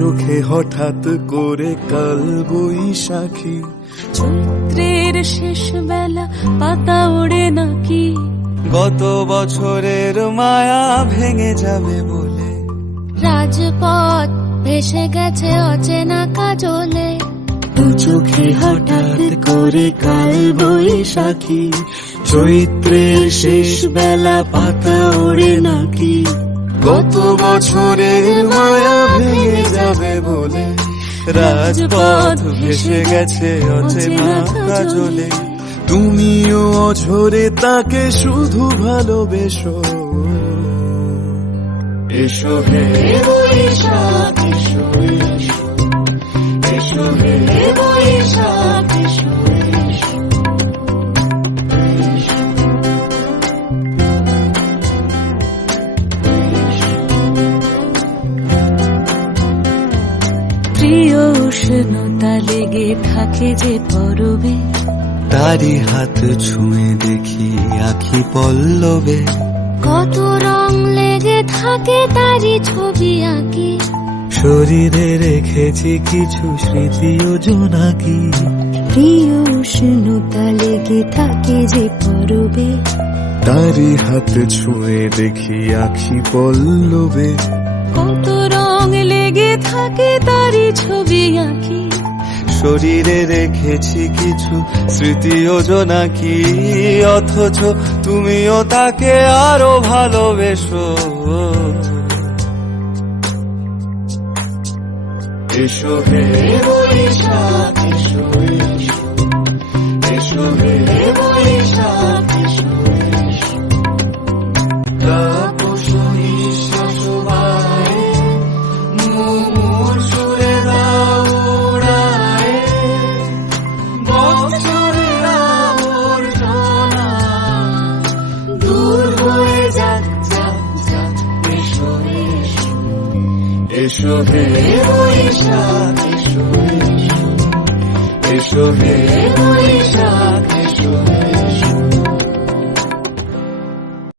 চোখে হঠাৎ করে কাল বৈশাখী, চৈত্রের শেষ বেলা পাতা ওড়ে নাকি, গত বছরের মায়া ভেঙে যাবে বলে, রাজপথ ভেসে গেছে অচেনা কাজলে, দু চোখে হঠাৎ করে কাল বৈশাখী, চৈত্রের শেষ বেলা পাতা ওড়ে নাকি, গত বছরের মায়া ভেঙে যাবে বলে, রাজপথ ভেসে গেছে অচেনা কাজলে, তুমিও অঝরে তাকে শুধু ভালোবেসো। এসো হে বৈশাখ এসো, এসো এসো হে বৈশাখ এসো, এসো। প্রিয় উষ্ণতা লেগে থাকে যে পরবে, তারি হাত ছুঁয়ে দেখি আখি পল্লবে, কত রং লেগে থাকে তারই ছবি আঁকি, শরীরে রেখেছি কিছু স্মৃতি ও জোনাকি, প্রিয় উষ্ণতা লেগে থাকে যে পরবে, তারি হাত ছুঁয়ে দেখি আখি পল্লবে, কত রং লেগে থাকে তারই ছবি আঁকি, শরীরে রেখেছি কিছু স্মৃতি ও জোনাকি, অথচ তুমিও তাকে আরো ভালোবেসো। এসো হে বৈশাখ এসো, এসো এসো হে বৈশাখ এসো, এসো। তাপসী নিঃশ্বাস বায়ে, মুমুর সুরে দাও উড়ায়ে, বৎসরের আবর্জনা দূর হয়ে যাক, যাক, যাক। এসো এসো এসো হে বৈশাখ এসো, এসো এসো হে বৈশাখ।